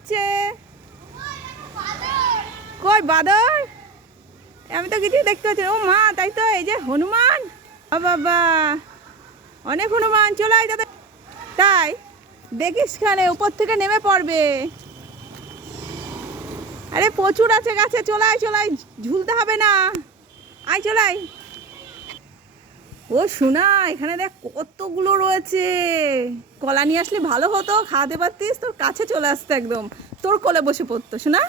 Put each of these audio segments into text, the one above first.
যাচ্ছে। কই বাদর? আমি তো কিছুই দেখতে পাচ্ছি না। ও মা, তাই তো, এই যে হনুমান। ও বাবা, অনেক হনুমান। চলে আয় দাদা। তাই দেখিস খানে উপর থেকে নেমে পড়বে। আরে প্রচুর আছে গাছে, চলাই চলাই, ঝুলতে হবে না। আয় চলাই। ও শোনা, এখানে দেখ কতগুলো রয়েছে। কলা নিয়ে আসলে ভালো হতো, খাওয়াতে পারতিস, তোর কাছে চলে আসতো একদম, তোর কোলে বসে পড়তো। শোনা,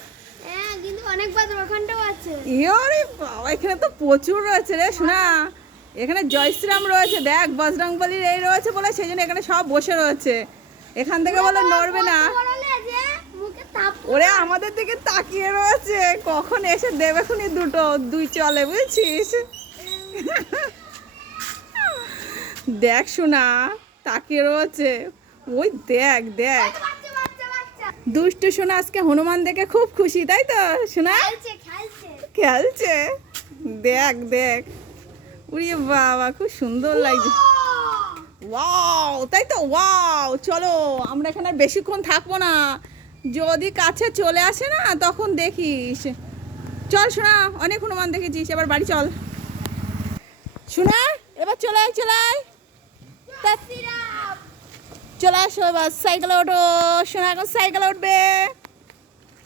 হ্যাঁ কিন্তু অনেক বাদর ওখানটাও আছে। ইয়োরে বাবা, এখানে তো প্রচুর রয়েছে রে শোনা। এখানে জয় শ্রীরাম রয়েছে, দেখ বজরংবলীর এই রয়েছে বলে সেই জন্য এখানে সব বসে রয়েছে। এখান থেকে বলে নড়বে না। ওরে আমাদের দিকে তাকিয়ে রয়েছে, কখন এসে দেবে খুনি দুটো দুই চলে, বুঝছিস? দেখ শোনা, তাকিয়ে রয়েছে। ওই দেখ দেখ, দুষ্টু শোনা আজকে হনুমান দেখে খুব খুশি, তাই তো শোনা? খেলছে, দেখ দেখ। উড়ি বাবা, খুব সুন্দর লাগছে। ওয়াও, তাই তো, ওয়াও। চলো, আমরা এখানে আর বেশিক্ষণ থাকবো না। যদি কাছে চলে আসে না তখন দেখিস। চল শোনা, অনেক হনুমান দেখেছিস, এবার বাড়ি চল। শোনা, এবার চলে আয় চলে আয়। চলে আসো এবার, সাইকেলে ওঠো শোনা, এখন সাইকেলে উঠবে।